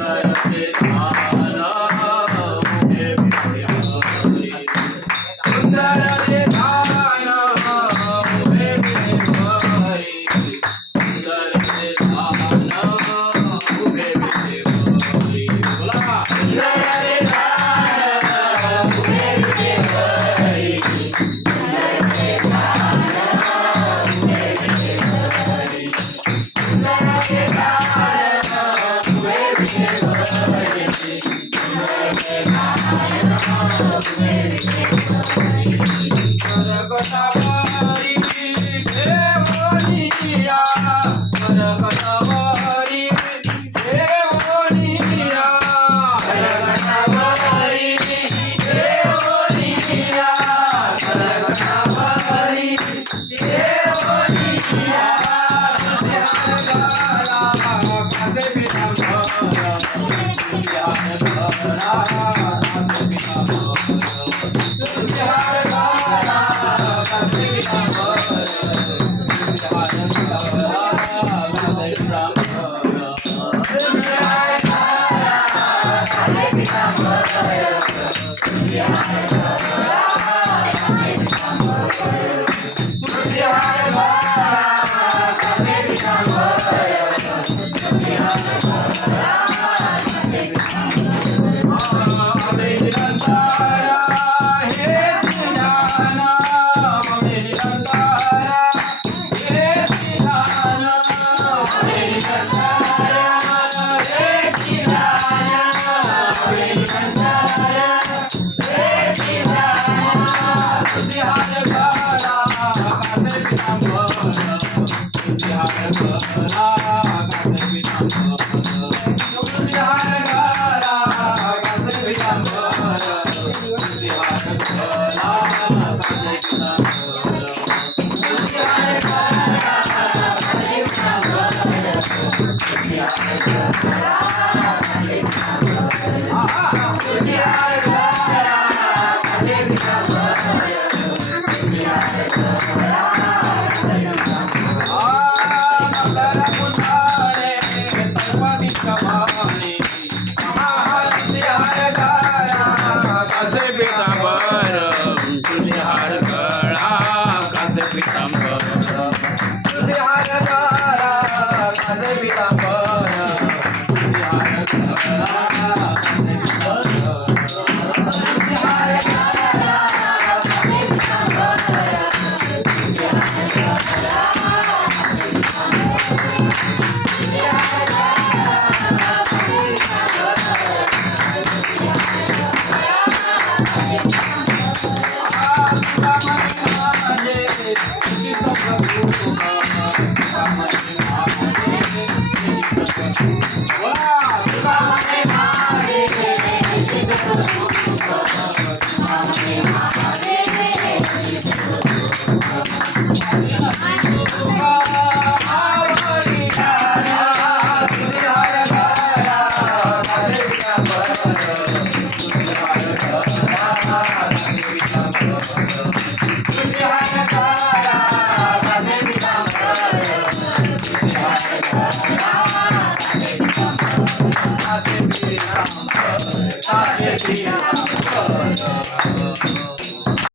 Thank you. 감사합니다. Yeah. 谢谢。